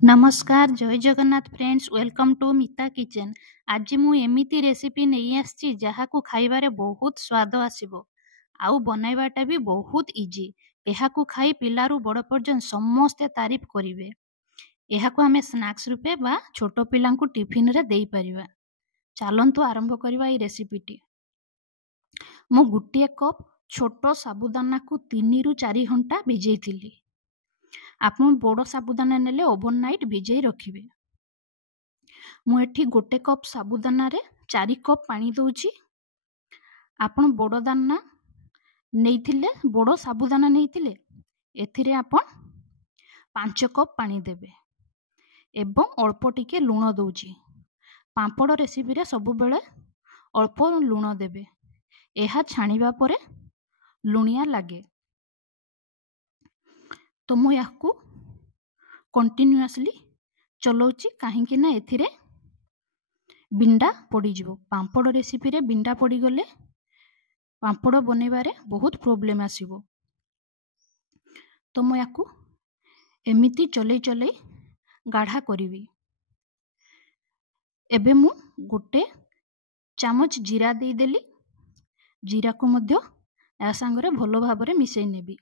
नमस्कार जय Jagannath friends welcome to मिता किचन। आज मु एमिति रेसिपी नहीं आसी जहाँ को खाइबारे बहुत स्वाद आसीबो आउ बनैबाटा भी बहुत इजी। एहाकू खाई पिलारू बड़ पर्यंत समस्ते तारीफ करिवे। एहाकू आमे स्नैक्स रूपे बा छोट पिलांकू टिफिन रे देई परिबा। चालंतु आरंभ करिबा ई रेसिपीटी। मु गुटिए कप छोट साबुदाना को 3 ରୁ 4 घंटा भिजेइथिली। आपण बड़ साबुदाना नेले ओवरनाइट भिजेई रखिबे। मु एठी गोटे कप साबुदाना रे 4 कप पानी दउची। आपण बड़ दाना नेइथिले बड़ साबुदाना नेइथिले एथिरे आपण 5 कप पानी देबे एवं अल्प टिके लूण दउची। पांपड़ रेसिपी रे सब बेले अल्प लूण देबे। एहा छाणीबा परे लुणिया लागे तो मु याकू कंटिन्यूअसली चलाउची काहेकि ना एथिरे बिंडा पड़ी जिवो। पांपड़ रेसिपी रे बिंडा पड़ी गले पांपड़ बनेबारे बहुत प्रॉब्लम आसीबो। तो मु याकू एमिति चलै चलै गाढ़ा करिवि। एबे मु गोटे चामच जीरा दे देली। जीरा को मध्य या संगरे भलो भाबरे मिसै नेबी।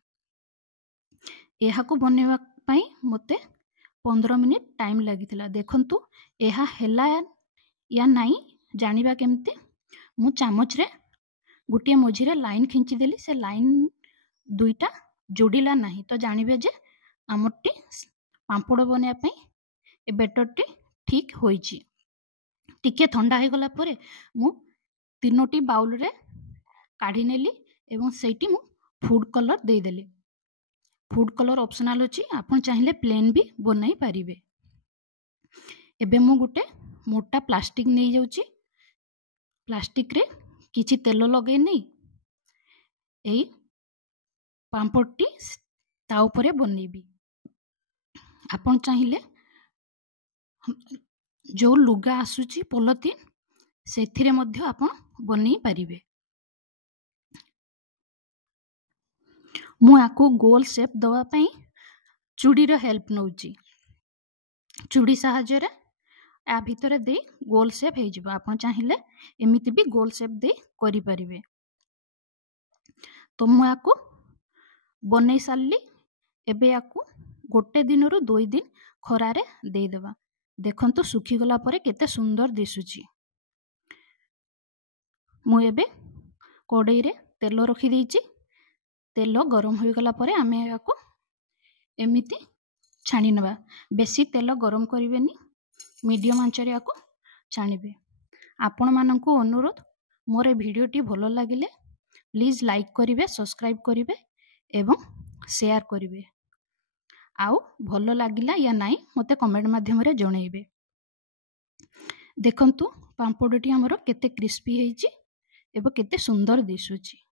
एहाकू बनेबा पई मते 15 मिनिट टाइम लागिथिला। देखंतु एहा हेला या नाई जानिबा केमते मु चामच रे गुटिए मझिरे लाइन खिंची देली। से लाइन दुईटा जोड़िला नाही तो जानिबे जे आमटी पांपड़ बने पई ए बेटरटी ठीक होईची। टिके ठंडा हे गला परे मु 3टी बाउल रे काढी नेली एवं सेठी मु फूड कलर दे देली। फूड कलर ऑप्शनल अछि, आपण चाहिले प्लेन भी बनाई पारिबे। एबे मु गुटे मोटा प्लास्टिक नहीं जाउची। प्लास्टिक रे किछि तेल लगे नहीं एई पांपड़टी ता ऊपरे बनेबी। आपण चाहिले जो लुगा आसुची पॉलिथिन सेथिरे मध्य आपण बनै पारिबे। मु आकू गोल शेप दवा पई चूड़ी रो हेल्प नउची। चूड़ी सहायता रे आ भितरे दे गोल शेप हे जिवो। आपण चाहिले एमिति भी गोल शेप दे करि परिबे। तो मु आकू बनै सारली। एबे आकू गोटे दिन रो 2 दिन खरा रे दे देबा। देखंतु सुखी गला परे केते सुंदर दिसुची। मु एबे कड़ाई रे तेल रखी देइची। तेल गरम हो गला परे आमे याको एमिति छाणी नबा। बेसी तेल गरम करिवेनी, मीडियम आंच रे याको छाणीबे। आपण माननकु अनुरोध मोर वीडियोटी भलो लागिले प्लीज लाइक करिवे, सब्सक्राइब करिवे एवं शेयर करिवे। आउ भलो लागिला या नाई मते कमेंट माध्यम रे जणैबे। देखंतु पांपड़टी हमरो केते क्रिस्पी हेची एबे केते सुंदर दिसुची।